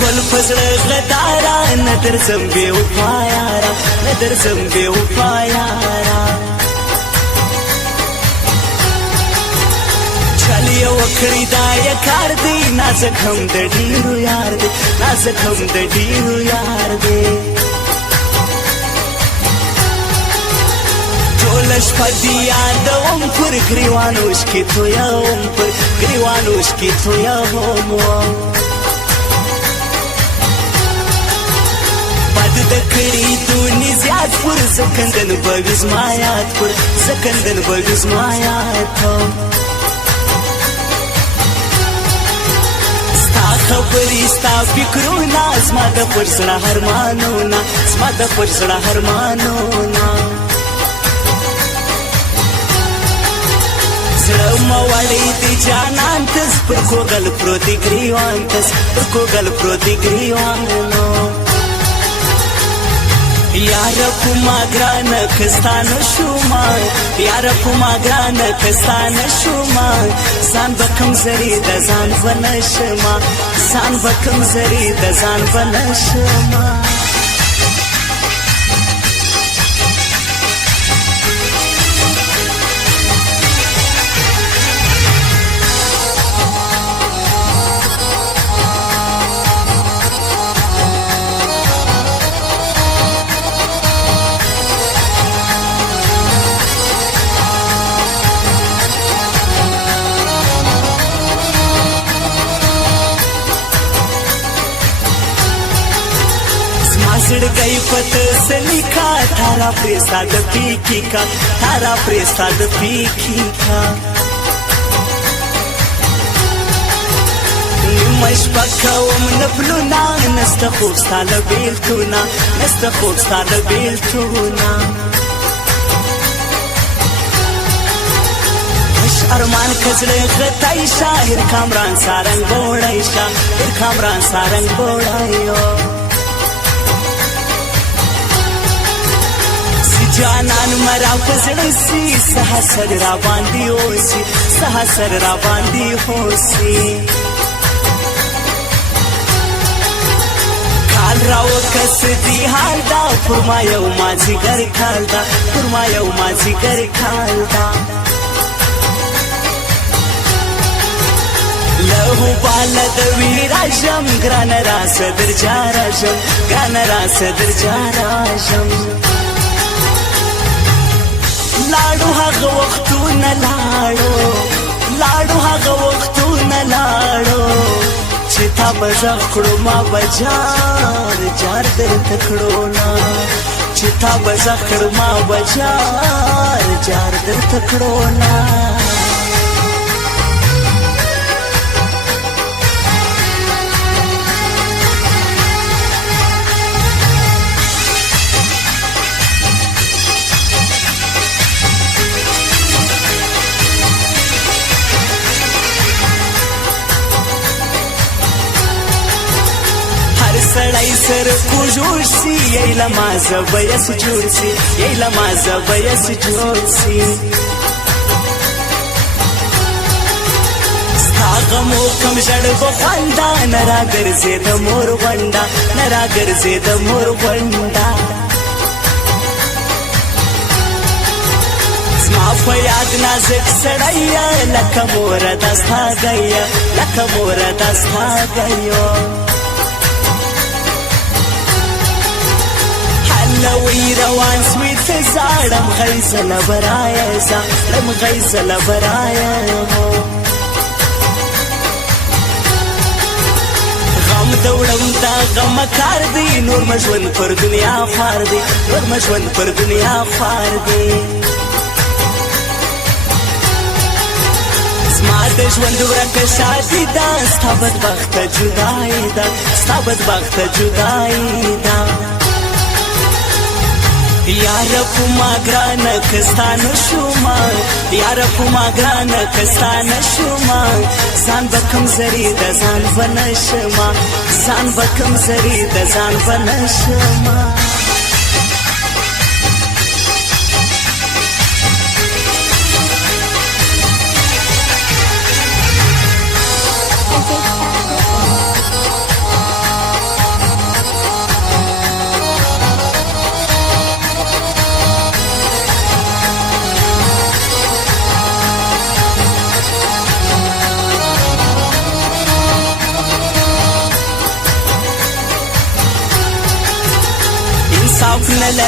ګل فزړه غدارا ندر زمبه وفایارا ندر زمبه وفایارا چلی وکړی دا یا کار دی نازک هم د ډیرو یار دی نازک هم د ډیرو یار دی ټولش پدی یادوم پر ګریوانوش کې تو یوم پر ګریوانوش کې تو یوم پد د کړي دونی زیات پر سکندن بغز مایات پر سکندن بغز مایات خبرې ستا فکرونه زما د پر زړه ارمانونه زما د پر زړه ارمانونه زړه مه وړې د جانان تس پر کوږل پروت دی ګریوان تس پر کوږل پروت دی ګریوانو یاره په ما ګرانه که ستا نه شومه یاره په ما ګرانه که ستا نه شومه ځان به کوم زرې د ځان به نه شمه ځان به کوم زرې د ځان به نه شمه زړګی پته سلیکا تارا پرستا د پیکی کا تارا پرستا د پیکی کا مش پکوم نفلونا نست خوب ستاله بیلتونا نست خوب ستاله بیلتونا ارمان کزړه غتای شاهر کامران سارنګ بوړای شاهر کامران سارنګ بوړایو جانان مرا پزړه سي سحسر را باندې اوسي سحسر را باندې اوسي کال راو کس دی حال دا فرما یو مازی ګر کال دا فرما یو مازی ګر کال دا له بالد ویرا جم ګران را صدر جارا جم ګران را صدر جارا جم لاړو هغه وختونه لاړو هغه وختونه لاړو چې تا بزخ کړو ما بجار جار درته کړو نه چې تا بزخ کړو ما بجار جار درته کړو نه سړی سر کو جوړ سی ایله ما زبیس جوړ سی ایله ما زبیس جوړ سی ستا غمو کم ژړ بخواندا نه را ګرځې د مور غونډه نه را ګرځې د مور غونډه زما په یاد نازک سړی لکه موره دا ستا ګیه لکه موره دا ستا ګیو لوی روان سوی ته زاړم غیزله برایا زاړم غیزله برایا غم دوړم دا غم کار دی نور مژوند پر دنیا خوار دی نور مژوند پر دنیا خوار دی زما د ژوند ورکه شادي ده ستا بدبخته جدایي ده ستا بدبخته جدایي ده یاره په ما ګرانه که ستا نه شومه یاره په ما ګرانه که ستا نه شومه ځان به کوم زرې د ځان به نه شمه ځان به کوم زرې د ځان به نه شمه سپن